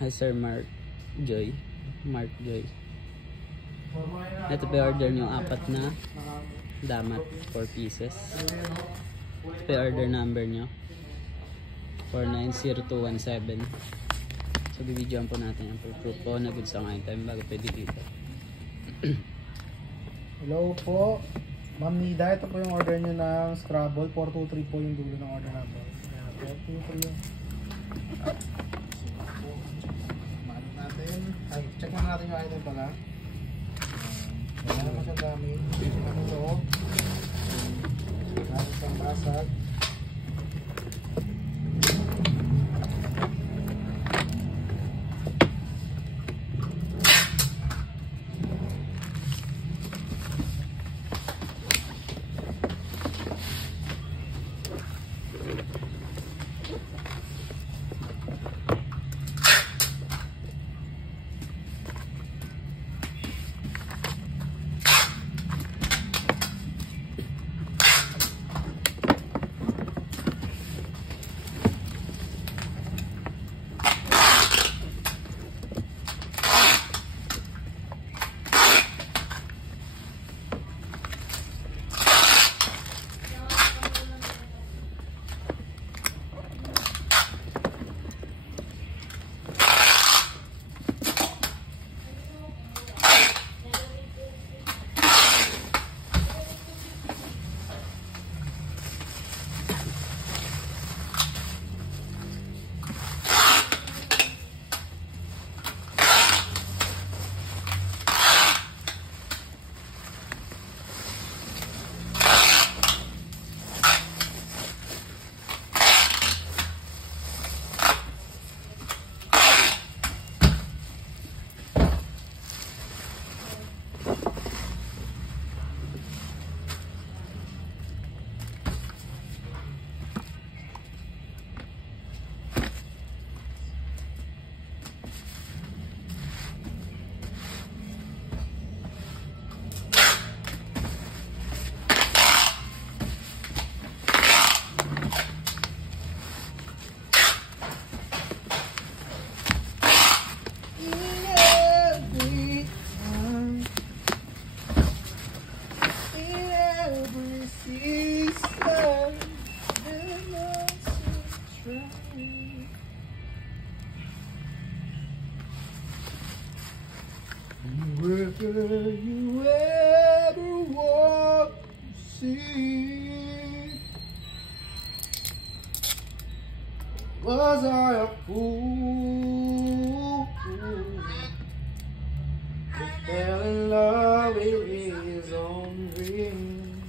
Hi Sir Mark Joy. Ito pa-order nyo 4 na damat, 4 pieces. Pa-order number nyo 490217. So bibidyoan po natin ang proof po na goods ang item bago pwede dito. Hello po Ma'am Nida, ito po yung order nyo ng Scrabble. 423 po yung dulo ng order number. 423 yung malit natin. Ay, check na natin yung item pala. Wala naman siyang dami. Check natin ito. Natin isang basag. Wherever you ever walk, see, was I a fool who fell in love with his own dream?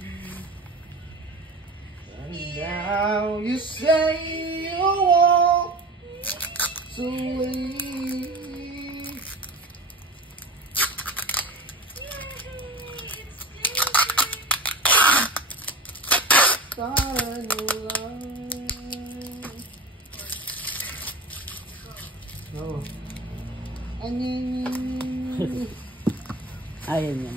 And now you say you want to leave. No. Ayun yan.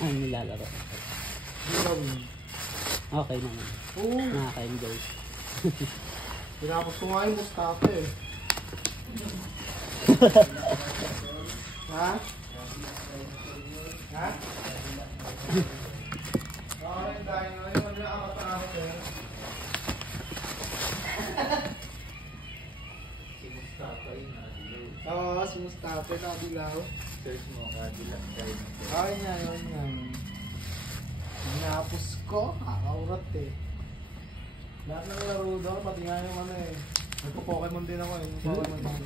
Ay, nilalaro. Okay naman. Oo. Nakaka-enjoy. Tinapos ko nga yung Mustafa eh. Ha? Ha? Okay, dahil na yung nakakatakot eh. Si Mustafa yung nadilaw. Oo, si Mustafa nadilaw. Search mo kadilaw. Okay nga, yun nga. Tinapos ko, kakaurat eh. Lahat ng laro daw, pati nga yung ano eh. Nagpo-Pokemon din ako eh. Pokemon din.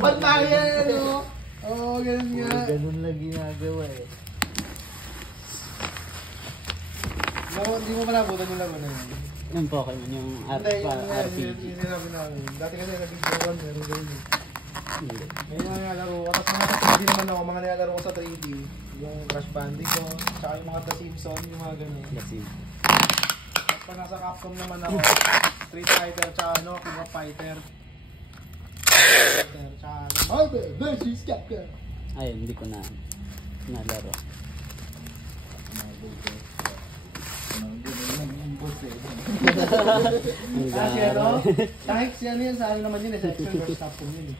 Ba't tayo yan no? Oo, ganun nga. Ganun lang ginagawa eh. Hindi mo malabutan yung laro na yun. Yung Pokemon, yung RPG. Yung sinabi namin. Dati kasi nag-1, meron ganun eh. Hindi. May mga nilalaro ko. Tapos mga 3D naman ako, mga nilalaro ko sa 3D. Yung Crash Bandicoot, tsaka yung mga The Simpsons, yung mga ganun. Let's see. At pa nasa Capcom naman ako, Street Fighter, tsaka ano, King of Fighter. Tsaka Marvel vs. Capcom. Ayun, hindi ko na. na laro. Ang Si ano? gara. Kahit si ano yan, sa ano naman yun eh. Sa X-Men vs. Capcom yun eh.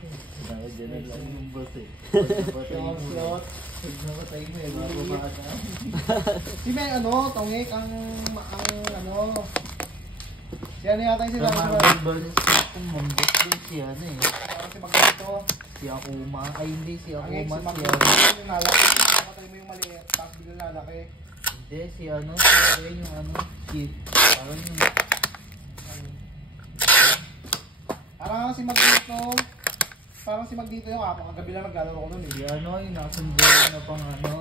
Shot. Si may ano, tongik ang ano. Si ano yata yung sinabi sa Kung mambot din si ano eh. parang si Magneto. Si Akuma. Ay hindi, si Ang Akuma. si Si Magneto ano. yung lalaki. Kapatay mo yung maliit, tapos biglang lalaki. Hindi, si ano. Si Ray yung ano. Shit. Parang yung... Parang si Magneto. Parang si Magneto yung kapag kagabi lang naglalaro ko nun eh. Si ano, yung nakasunod na pang ano.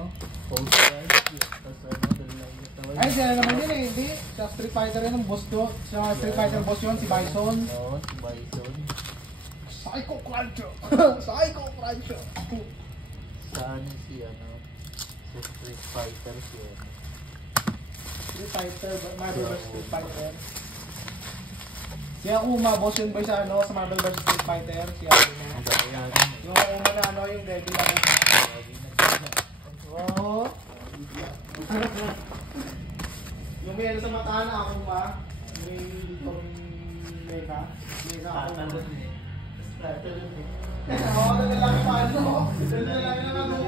Post-rise. Tapos ano, dalawa yung tawag. Ay, siya naman yun eh. Hindi. Sa Street Fighter yun ang boss ko. Sa Street Fighter boss yun, si Bison. Oo, si Bison. Psycho Cruncher! Psycho Cruncher! Sa ano si ano. Sa Street Fighter si ano. Street Fighter, Marvel vs. Street Fighter. Si Akuma, boss yun boy sa ano, sa Marvel vs. Street Fighter. Si Akuma. Ang daya ano. Yung Akuma na ano, yung devil ako. Oo. Yung may ano sa mata na Akuma. May dito Mega. Mega Akuma. Oo, dala lang pa ano. Dala lang na